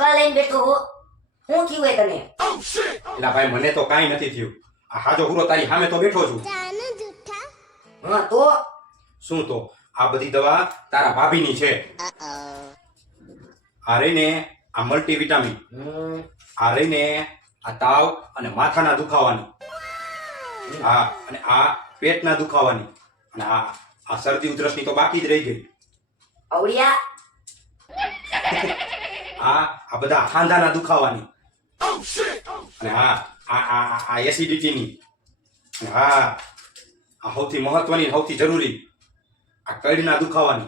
કા લઈને બેઠો હો. શું થયું એ તને? એટલે ભાઈ મને તો કાંઈ નથી થયું. આ હાજો હુરો તારી સામે તો બેઠો છું. હા તો? શું તો? આ બધી દવા તારા ભાભીની છે. આ રહીને આ મલ્ટીવિટામિન આ રહીને આ તાવ અને માથાના દુખાવાની. હા અને આ પેટના દુખાવાની. અને આ આ શરદી ઉધરસની તો બાકી જ રહી ગઈ. અવળિયા આ આ બધા ખાંધાના દુખાવાની. અને હા આ આ આ- એસિડિટીની હા આ સૌથી મહત્વની સૌથી જરૂરી આ કડના દુખાવાની.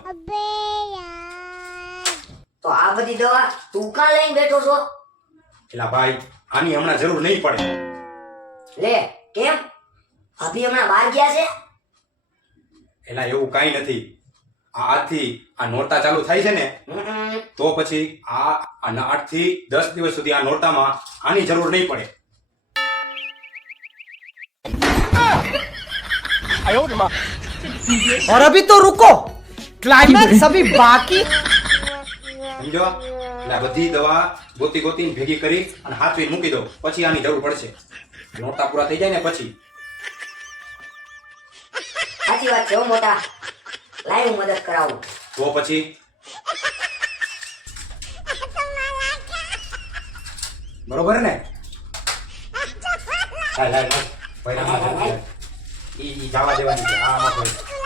તો આ બધી દવા તું કા લઈને બેઠો છો? એલા ભાઈ આની હમણાં જરૂર નહીં પડે. લે કેમ? ભાભી હમણાં બહાર ગયા છે? એલા એવું કાઈ નથી. આ આજથી આ નોરતા ચાલુ થાય છે ને હમ, તો પછી આ આ આઠ થી દસ દિવસ સુધી આ નોરતામાં આની જરૂર નહીં પડે और अभी तो रुको क्लाइमैक्स अभी बाकी સમજો એટલે આ બધી દવા ગોતી ગોતીને ભેગી કરી અને હાથવી મૂકી દો પછી આની જરૂર પડશે નોરતા પૂરા થઈ જાય ને પછી સાચી વાત છે હો મોટા લાય મદદ કરાવું. તો પછી? બરોબર ને? લાય લાય ભાઈ જવા દેવાની છે. હા ભાઈ